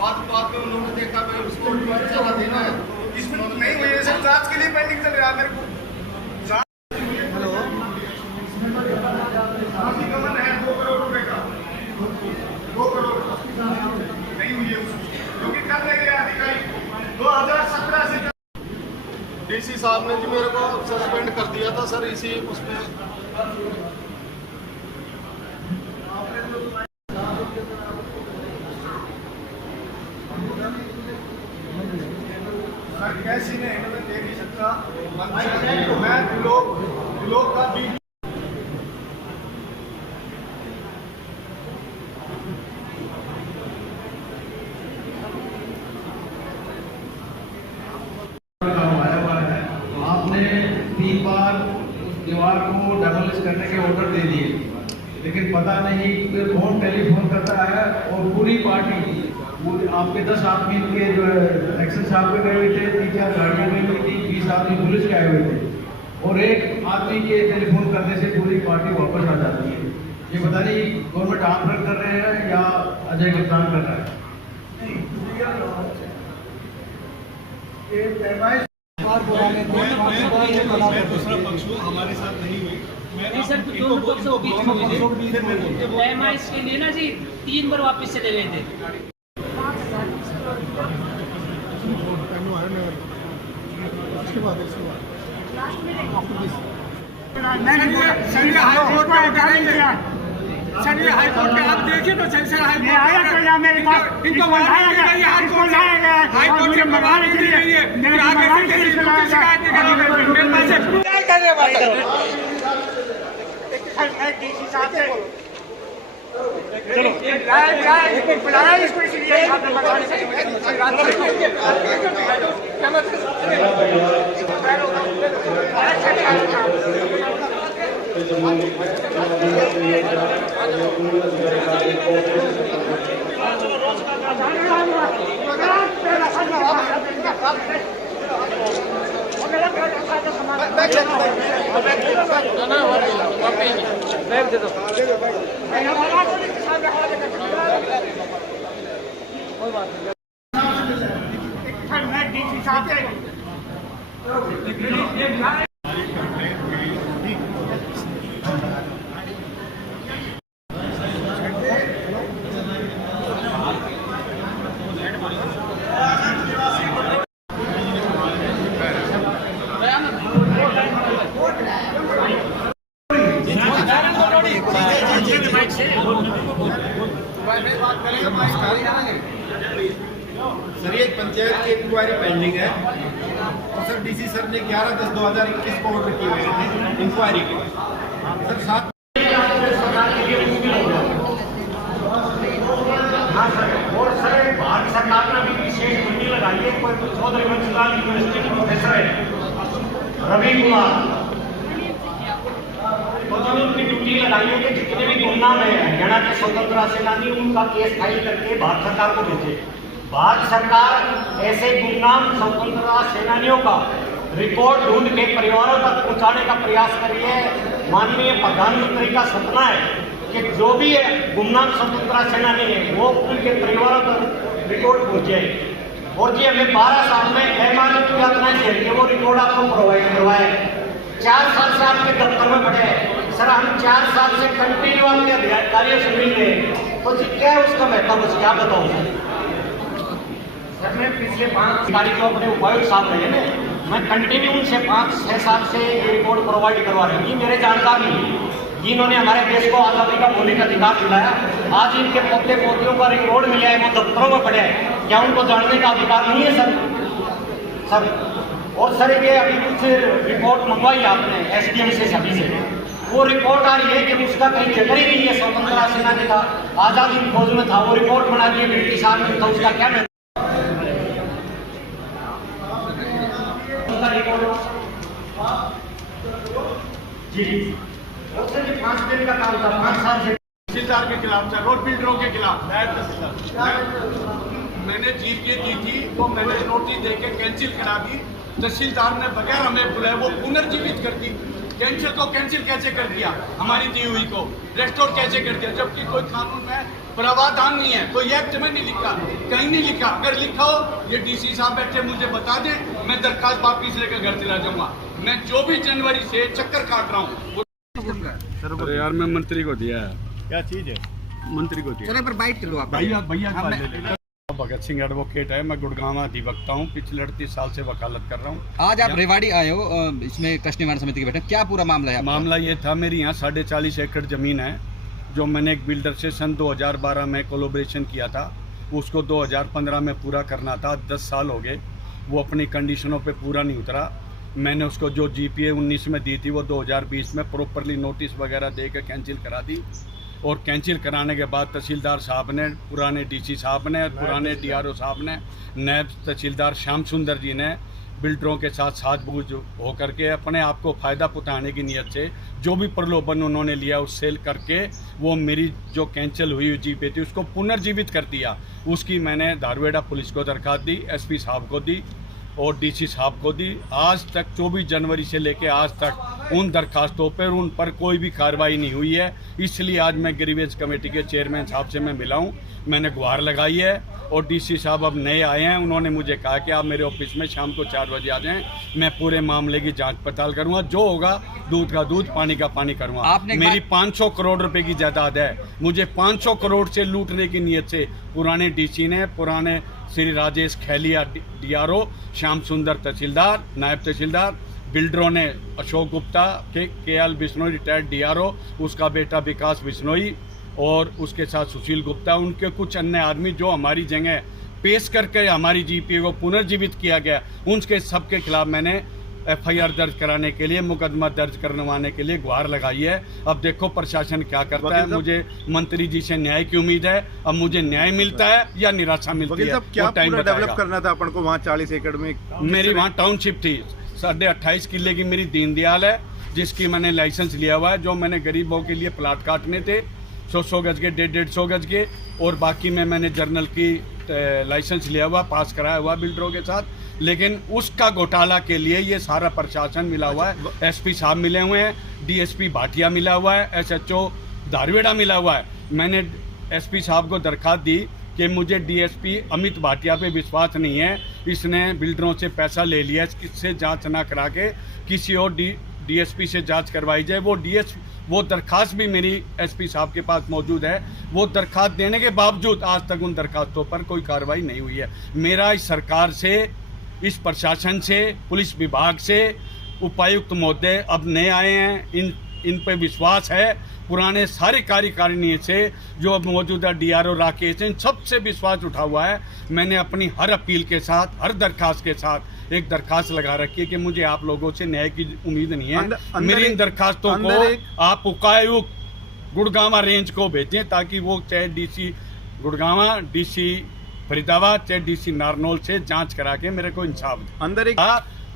बात में उन्होंने देखा मैं उसको चला देना है, इसमें नहीं हुई है सर, जांच के लिए पेंडिंग चल रहा है मेरे को। हेलो, गमन है 2 करोड़ रुपए का, 2 करोड़ नहीं हुई है क्योंकि कर रहे हैं अधिकारी 2017 से। डीसी साहब ने जी मेरे को सस्पेंड कर दिया था सर, इसी उसमें सर कैसी ने मैं दे नहीं सकता, मैं लोग का भी आपने 3 बार दीवार को डेमोलिश करने के ऑर्डर दे दिए, लेकिन पता नहीं कौन टेलीफोन करता है और पूरी पार्टी आपके 10 आदमी के जो एक्शन साहब पे गए हुए थे, 3-4 गाड़ियाँ गई हुई थी, 20 आदमी पुलिस के आए हुए थे और एक आदमी के टेलीफोन करने से पूरी पार्टी वापस आ जाती है। ये पता नहीं गवर्नमेंट आंदोलन कर रहे हैं या अजय कप्तान कर रहा है। दूसरा पक्ष हूँ, हमारे साथ नहीं हुई। नहीं सर, दोनों पक्षों के बीच में एमआईएस के लिए ना जी 3 बार वापस चले गए थे। सर ये हाईकोर्ट में आप देखिए तो सर ये आया तो यहाँ मेरे पास इनको लाया गया हाईकोर्ट से मंगाने के लिए क्या करने वाले चलो बुलाया इसको इसलिए सर ये पंचायत की इंक्वायरी पेंडिंग है और सर डीसी सर ने 11/10/2021 को ऑर्डर किए हुए थे इंक्वायरी के सर। साथ हाँ सर, और सर भारत सरकार ने भी विशेष ड्यूटी लगाई है। कोई चौधरी वंशलाल यूनिवर्सिटी के प्रोफेसर है रवि कुमार, तो उनकी ड्यूटी लगाई है कि जितने भी गुमनाम है हरियाणा के स्वतंत्रता सेनानी, उनका केस फाइल करके भारत सरकार को भेजे। भारत सरकार ऐसे गुमनाम स्वतंत्रता सेनानियों का रिकॉर्ड ढूंढ के परिवारों तक पहुंचाने का प्रयास करी है। माननीय प्रधानमंत्री का सपना है कि जो भी गुमनाम स्वतंत्रता सेनानी है वो उनके परिवारों तक रिकॉर्ड पहुंचे। और जी हमें 12 साल में एमआरएफ की यातना चाहिए, वो रिकॉर्ड आपको प्रोवाइड करवाए। 4 साल से आपके दफ्तर में पड़े हैं सर, हम 4 साल से कंटिन्यू आपके अधिकारियों से मिल रहे हैं, तो जी क्या है उसका महत्व, बस क्या बताऊँ सर। मैं पिछले 5 तारीख को अपने उपायुक्त साहब रहे हैं, मैं कंटिन्यू उनसे 5-6 साल से ये रिकॉर्ड प्रोवाइड करवा रही हूँ। ये मेरे जानकार नहीं, जिन्होंने हमारे देश को आज़ादी का मौलिक अधिकार दिलाया, आज इनके पोते पोतियों का रिकॉर्ड मिला है, वो दफ्तरों में पड़े हैं, क्या उनको जानने का अधिकार नहीं है सर? और सर ये अभी कुछ रिपोर्ट मंगवाई आपने एसडीएम से, सभी से, वो रिपोर्ट आ रही है कि उसका कहीं जिक्र ही नहीं है स्वतंत्रता सेनानी का, आजादी फौज में था, वो रिपोर्ट बना दी ब्रिटिश आर्मी में था, उसका क्या मैं जी और सर ये 5 दिन का काम था, 5 साल से तहसीलदार के खिलाफ था, रोड बिल्डरों के खिलाफ मैंने जीत के दी थी, तो मैंने नोटिस देके कैंसिल करा दी। तहसीलदार ने बगैर हमें बुलाए वो पुनर्जीवित कर दी। कैंसिल को कैंसिल कैसे कर दिया, हमारी दी हुई को रेस्टोर कैसे कर दिया, जबकि कोई कानून में प्रावधान नहीं है, कोई एक्ट में नहीं लिखा, कहीं नहीं लिखा। अगर लिखा हो, ये डीसी साहब बैठे मुझे बता दें, मैं दरखास्त वापिस लेकर घर चला जाऊंगा। मैं 24 जनवरी से चक्कर काट रहा हूँ। अरे यार मैं मंत्री को दिया है। क्या चीज है? मंत्री को दिया। चले पर बाइट लो आप। भैया भगत सिंह एडवोकेट है, मैं गुड़गांव अधिवक्ता हूँ, पिछले 38 साल से वकालत कर रहा हूँ। आज आप रेवाड़ी आए हो, इसमें कष्ट निवारण समिति की बैठक, क्या पूरा मामला है आपका? मामला ये था, मेरी यहाँ 40.5 एकड़ ज़मीन है जो मैंने एक बिल्डर से सन 2012 में कोलैबोरेशन किया था। उसको 2015 में पूरा करना था, 10 साल हो गए, वो अपनी कंडीशनों पे पूरा नहीं उतरा। मैंने उसको जो GPA 19 में दी थी वो 2020 में प्रॉपरली नोटिस वगैरह दे के कैंसिल करा दी। और कैंसिल कराने के बाद तहसीलदार साहब ने, पुराने DC साहब ने, पुराने DRO साहब ने, नायब तहसीलदार श्याम सुंदर जी ने बिल्डरों के साथ साझबूझ होकर के अपने आप को फ़ायदा पहुँचाने की नीयत से जो भी प्रलोभन उन्होंने लिया उससे करके वो मेरी जो कैंसिल हुई GPA थी उसको पुनर्जीवित कर दिया। उसकी मैंने धारवेड़ा पुलिस को दरखास्त दी, SP साहब को दी और DC साहब को दी। आज तक 24 जनवरी से लेके आज तक उन दरखास्तों पर उन पर कोई भी कार्रवाई नहीं हुई है। इसलिए आज मैं ग्रीवेंस कमेटी के चेयरमैन साहब से मैं मिला हूँ, मैंने गुहार लगाई है। और DC साहब अब नए आए हैं, उन्होंने मुझे कहा कि आप मेरे ऑफिस में शाम को 4 बजे आ जाएं, मैं पूरे मामले की जांच पड़ताल करूंगा, जो होगा दूध का दूध पानी का पानी करूंगा। मेरी 500 करोड़ रुपए की जायदाद है, मुझे 500 करोड़ से लूटने की नीयत से पुराने DC ने, पुराने श्री राजेश खैलिया DRO, श्याम सुंदर तहसीलदार, नायब तहसीलदार, बिल्डरों ने Ashok Gupta, KL Bishnoi retired DRO, उसका बेटा विकास बिश्नोई और उसके साथ सुशील गुप्ता, उनके कुछ अन्य आदमी जो हमारी जगह पेश करके हमारी GPA को पुनर्जीवित किया गया, उनके सबके खिलाफ मैंने FIR दर्ज कराने के लिए, मुकदमा दर्ज करवाने के लिए गुहार लगाई है। अब देखो प्रशासन क्या करता है। मुझे मंत्री जी से न्याय की उम्मीद है, अब मुझे न्याय मिलता है या निराशा मिलती है, क्या पूरा डेवलप करना था अपन को वहाँ 40 एकड़ में? मेरी वहाँ टाउनशिप थी, 28.5 किले की मेरी दीनदयाल है, जिसकी मैंने लाइसेंस लिया हुआ है। जो मैंने गरीबों के लिए प्लाट काटने थे 100 गज के, 150 गज के, और बाकी में मैंने जर्नल की लाइसेंस लिया हुआ, पास कराया हुआ बिल्डरों के साथ। लेकिन उसका घोटाला के लिए ये सारा प्रशासन मिला हुआ है। SP साहब मिले हुए हैं, DSP भाटिया मिला हुआ है, SHO धारवेड़ा मिला हुआ है। मैंने SP साहब को दरखास्त दी कि मुझे DSP अमित भाटिया पे विश्वास नहीं है, इसने बिल्डरों से पैसा ले लिया, इससे जांच ना करा के किसी और DSP से जांच करवाई जाए। वो दरखास्त भी मेरी SP साहब के पास मौजूद है। वो दरखास्त देने के बावजूद आज तक उन दरखास्तों पर कोई कार्रवाई नहीं हुई है। मेरा इस सरकार से, इस प्रशासन से, पुलिस विभाग से, उपायुक्त महोदय अब नए आए हैं, इन पे विश्वास है। पुराने सारे कार्यकारिणी से जो अब मौजूदा DRO राकेश, इन सबसे विश्वास उठा हुआ है। मैंने अपनी हर अपील के साथ, हर दरखास्त के साथ एक दरखास्त लगा रखी है कि मुझे आप लोगों से न्याय की उम्मीद नहीं है। मेरी इन दरखास्तों को आप उपायुक्त गुड़गांवा रेंज को भेजें, ताकि वो चाहे DC गुड़गांवा, DC फरीदाबाद, चाहे DC नारनौल से जांच करा के मेरे को इंसाफ दे। अंदर एक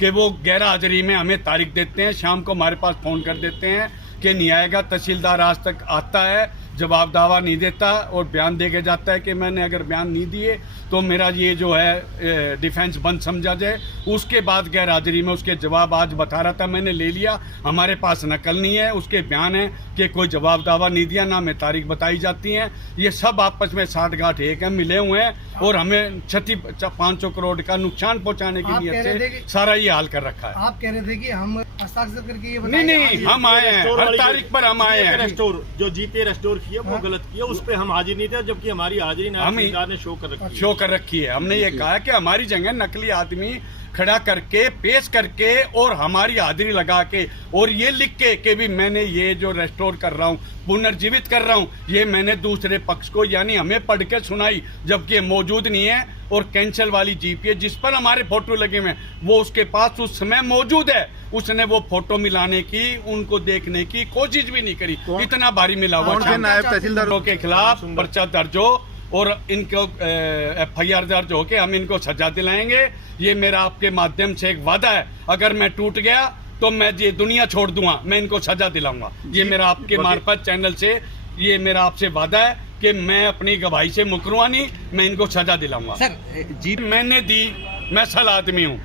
कि वो गैर हाजिरी में हमें तारीख देते हैं, शाम को हमारे पास फोन कर देते हैं कि नहीं आएगा। तहसीलदार आज तक आता है, जवाब दावा नहीं देता और बयान दे के जाता है कि मैंने अगर बयान नहीं दिए तो मेरा ये जो है डिफेंस बंद समझा जाए। उसके बाद गैर हाजिरी में उसके जवाब आज बता रहा था, मैंने ले लिया, हमारे पास नकल नहीं है, उसके बयान है कि कोई जवाब दावा नहीं दिया, ना हमें तारीख बताई जाती है। ये सब आपस में साठ गांठ एक है, मिले हुए हैं और हमें 500 करोड़ का नुकसान पहुंचाने की नीयत से सारा ये हाल कर रखा है। आप कह रहे थे कि हम हस्ताक्षर करके ये नहीं, हम आए हैं, हर तारीख पर हम आए हैं। रेस्टोर जो GPA रेस्टोर किया वो गलत किया, उस पर हम हाजिर नहीं थे, जबकि हमारी हाजिरी नायब ने शो कर रखी है। हमने ये कहा कि हमारी जगह नकली आदमी खड़ा करके, पेश करके और हमारी हाजिरी लगा के और ये लिख के कि भी मैंने ये जो रेस्टोर कर रहा हूँ, पुनर्जीवित कर रहा हूँ, ये मैंने दूसरे पक्ष को यानी हमें पढ़ के सुनाई, जबकि मौजूद नहीं है। और कैंसिल वाली GPA जिस पर हमारे फोटो लगे हुए वो उसके पास उस समय मौजूद है, उसने वो फोटो मिलाने की, उनको देखने की कोशिश भी नहीं करी। इतना भारी मिला हुआ नायब तहसीलदारों के खिलाफ पर्चा दर्ज हो और इनको FIR दर्ज हो के हम इनको सजा दिलाएंगे। ये मेरा आपके माध्यम से एक वादा है, अगर मैं टूट गया तो मैं ये दुनिया छोड़ दूंगा, मैं इनको सजा दिलाऊंगा। ये मेरा आपके मार्फत चैनल से ये मेरा आपसे वादा है कि मैं अपनी गवाही से मुकरूंगा नहीं, मैं इनको सजा दिलाऊंगा। सर जी मैंने दी, मैं सल आदमी हूँ,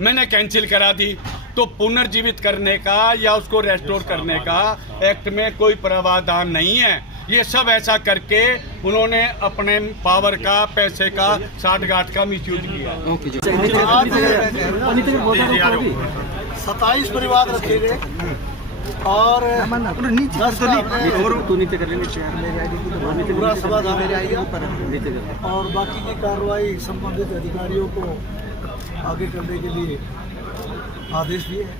मैंने कैंसिल करा दी, तो पुनर्जीवित करने का या उसको रेस्टोर करने का एक्ट में कोई प्रावधान नहीं है। ये सब ऐसा करके उन्होंने अपने पावर का, पैसे का, साठ-गांठ का मिसयूज किया। ओके जी। 27 परिवार रखे गए और 10 पूरा समाधान हो जाएगा और बाकी की कार्रवाई संबंधित अधिकारियों को आगे करने के लिए आदेश दिए हैं।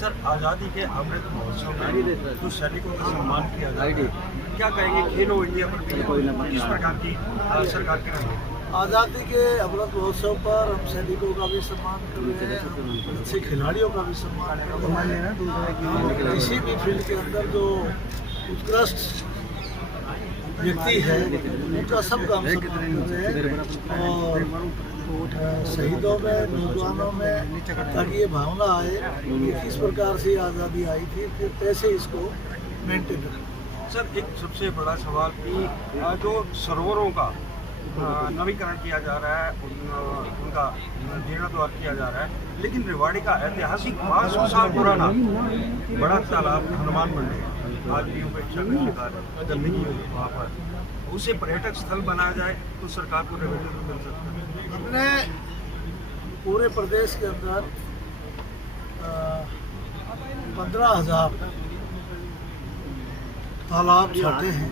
सर, आज़ादी के अमृत महोत्सव में तो सैनिकों का सम्मान किया जाएगा, क्या कहेंगे खेलो इंडिया पर किस प्रकार की सरकार के रहे? आज़ादी के अमृत महोत्सव पर हम सैनिकों का भी सम्मान कर रहे हैं, अच्छे खिलाड़ियों का भी सम्मान कर रहे हैं। किसी भी फील्ड के अंदर जो उत्कृष्ट व्यक्ति है उनका सबका हम सम्मान कर रहे हैं और शहीदों में, नौजवानों में ताकि ये भावना आए कि किस प्रकार से आज़ादी आई थी, फिर कैसे इसको मेंटेन रखें। सर, एक सबसे बड़ा सवाल कि जो सरोवरों का नवीकरण किया जा रहा है, उनका जीर्णोद्धार किया जा रहा है, लेकिन रेवाड़ी का ऐतिहासिक 500 साल पुराना बड़ा तालाब हनुमान मंदिर आज भी उपेक्षा का शिकार है, गंदगी वहाँ पर, उसे पर्यटक स्थल बनाया जाए तो सरकार को रेवेन्यू मिल सकता है। अपने पूरे प्रदेश के अंदर 15,000 तालाब छाटे हैं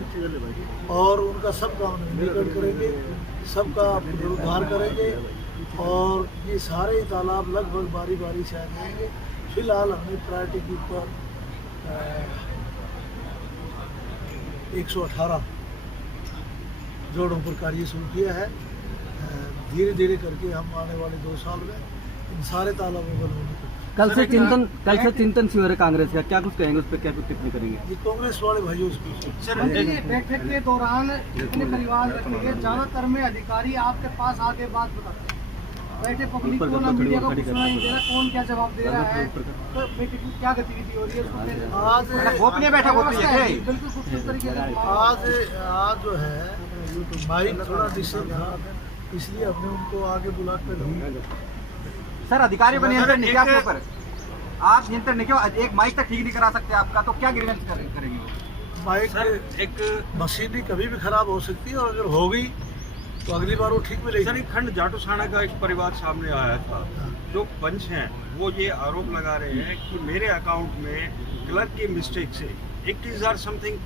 और उनका सबका नवीनीकरण करेंगे, सबका पुनरुद्धार करेंगे और ये सारे तालाब लगभग बारी बारी से आ जाएंगे। फिलहाल हमने प्रायोरिटी के ऊपर 118 जोड़ों पर कार्य शुरू किया है। धीरे धीरे करके हम आने वाले 2 साल में इन सारे तालाबों को कल से चिंतन शिविर है कांग्रेस का, क्या कुछ कहेंगे उस पर, क्या कुछ टिप्पणी करेंगे? ये कांग्रेस वाले भाइयों से बैठक के दौरान कितने परिवार रखेंगे? ज्यादातर में अधिकारी आपके पास आके बात बताते हैं, बैठे पब्लिक को ना मीडिया को सुनाई दे रहा, कौन क्या जवाब दे रहा है, तो बैठक में क्या गतिविधि हो रही है? आज गोपनीय बैठक होती है बिल्कुल खूबसूरत तरीके से आज जो है माइक थोड़ा डिस्टर्ब था, इसलिए हमने उनको आगे बुलाकर सर अधिकारियों का नियंत्रण नहीं, क्या आपके ऊपर आप नियंत्रण नहीं, क्यों एक माइक तक ठीक नहीं करा सकते आपका, तो क्या ग्रीवेंस करेंगे? माइक एक मशीनरी कभी भी खराब हो सकती है और अगर हो गई तो अगली बार वो ठीक मिलेगी। सर, एक खंड जाटूसाना का एक परिवार सामने आया था, जो पंच हैं वो ये आरोप लगा रहे हैं कि मेरे अकाउंट में क्लर्क की मिस्टेक से 21,000 समथिंग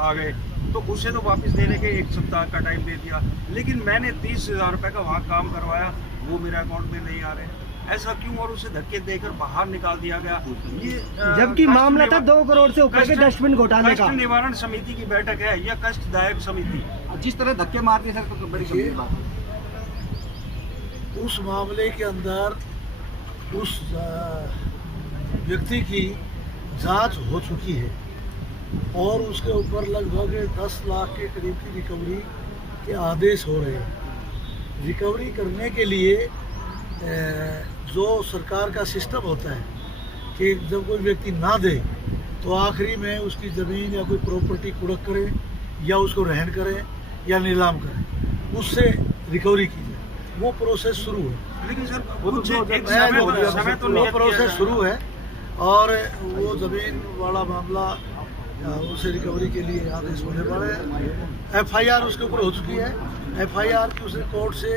आ गए, तो उसे तो वापस देने के 1 सप्ताह का टाइम दे दिया, लेकिन मैंने 30,000 रुपये का वहाँ काम करवाया, वो मेरे अकाउंट में नहीं आ रहे, ऐसा क्यों? और उसे धक्के देकर बाहर निकाल दिया गया। ये जबकि मामला था 2 करोड़ से ऊपर के डस्टबिन घोटाले का। कष्ट निवारण समिति की बैठक है या कष्टदायक समिति? जिस तरह धक्के मारते सर तो बड़ी गंभीर बात है। उस मामले के अंदर उस व्यक्ति की जांच हो चुकी है और उसके ऊपर लगभग 10 लाख के करीब की रिकवरी के आदेश हो रहे हैं। रिकवरी करने के लिए जो सरकार का सिस्टम होता है कि जब कोई व्यक्ति ना दे तो आखिरी में उसकी ज़मीन या कोई प्रॉपर्टी कुड़क करे या उसको रहन करे या नीलाम करे, उससे रिकवरी की जाए, वो प्रोसेस शुरू है। लेकिन सर वो प्रोसेस शुरू है और वो ज़मीन वाला मामला उसे रिकवरी के लिए आदेश होने वाले हैं। FIR उसके ऊपर हो चुकी है, FIR की उसने कोर्ट से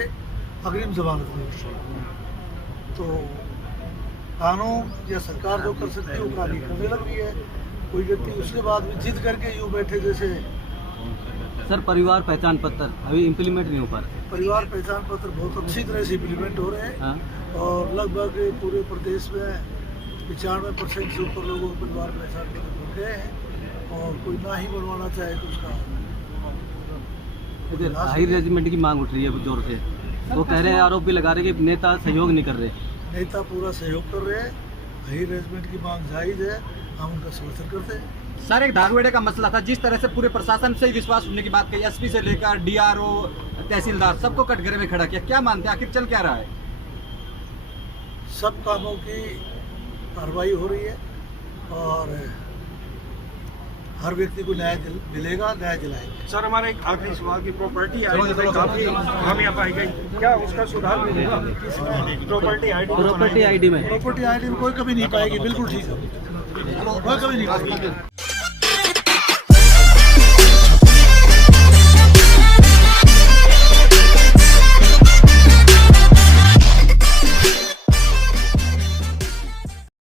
अग्रिम जमानत ली, तो कानून या सरकार जो कर सकती है वो कार्य करने लग रही है। कोई व्यक्ति उसके बाद भी जिद करके यूँ बैठे जैसे। सर परिवार पहचान पत्र अभी इम्प्लीमेंट नहीं हो पा रहा? परिवार पहचान पत्र बहुत अच्छी तरह से इम्प्लीमेंट हो रहे हैं और लगभग पूरे प्रदेश में 95% से ऊपर लोगों को परिवार पहचान पत्र बन गए हैं और कोई ना ही बनवाना चाहे तो उसका। हाई रेजिमेंट की मांग उठ रही है जोर से, वो कह रहे हैं, आरोप भी लगा रहे हैं कि नेता सहयोग नहीं कर रहे। नेता पूरा सहयोग कर रहे हैं, हाई रेजिमेंट की मांग जायज़ है, हम उनका समर्थन करते हैं। सर एक दारूगेड़े का मसला था, जिस तरह से पूरे प्रशासन से ही विश्वास उठने की बात कही, SP से लेकर DRO तहसीलदार सबको कटघरे में खड़ा किया, क्या मानते हैं आखिर चल क्या रहा है? सब कामों की कार्रवाई हो रही है और हर व्यक्ति को न्याय मिलेगा, न्याय दिलाएंगे। सर हमारा एक आखिरी सवाल की प्रॉपर्टी आईडी में काफी खामियां पाई गई, क्या उसका सुधार मिलेगा? प्रॉपर्टी आईडी में कोई कमी नहीं पाएगी, बिल्कुल ठीक है, कोई कमी नहीं पाएगी।